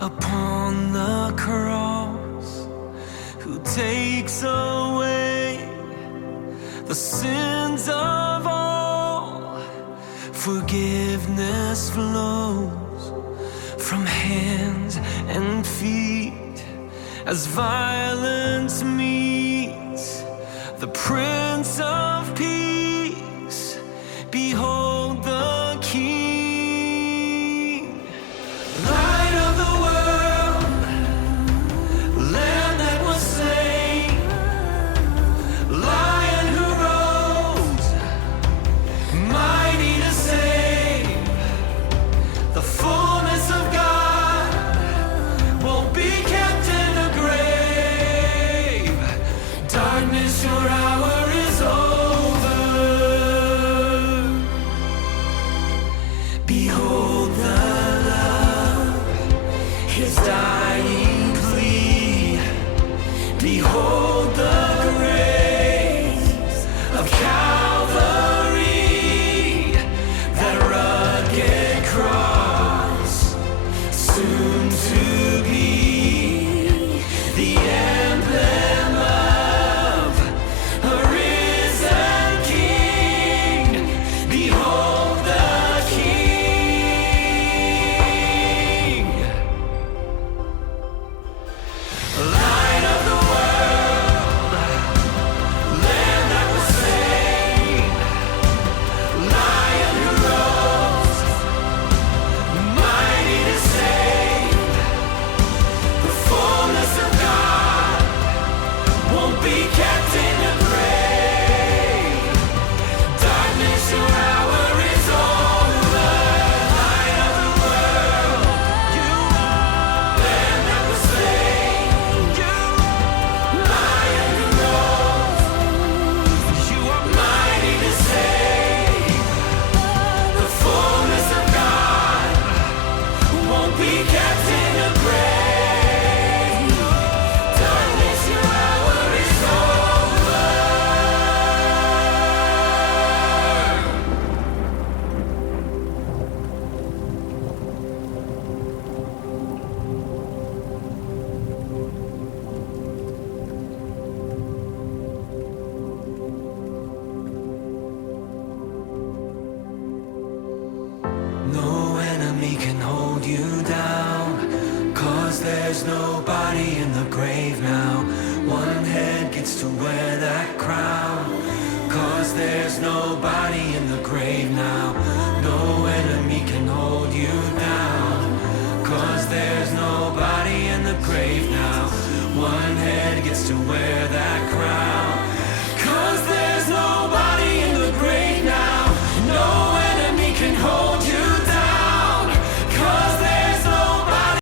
upon the cross, who takes away the sins of all. Forgiveness flows from hands and feet as violence meets the Prince of Peace. Behold the King, Light of the world, Lamb that was slain, Lion who rose, mighty to save. The fullness of God won't be kept in a grave. Darkness, your hour is over. Behold the love, his dying plea. Behold the grace of Calvary, that rugged cross, soon to be the emblem of a risen King. Behold the King, Light of the world, Lamb that was slain, Lion who rose, mighty to save. The fullness of God won't be kept in a grave. Darkness, your hour is over. Light of the world, you are. Lamb that was slain, you are. Lion who rose, you are mighty to save. The fullness of God won't be kept in a grave. Darkness, your hour is over. No enemy can hold you down, 'cause there's nobody in the grave now. One head gets to wear that crown, 'cause there's nobody in the grave now. No enemy can hold you down, 'cause there's nobody in the grave now. One head gets to wear that crown.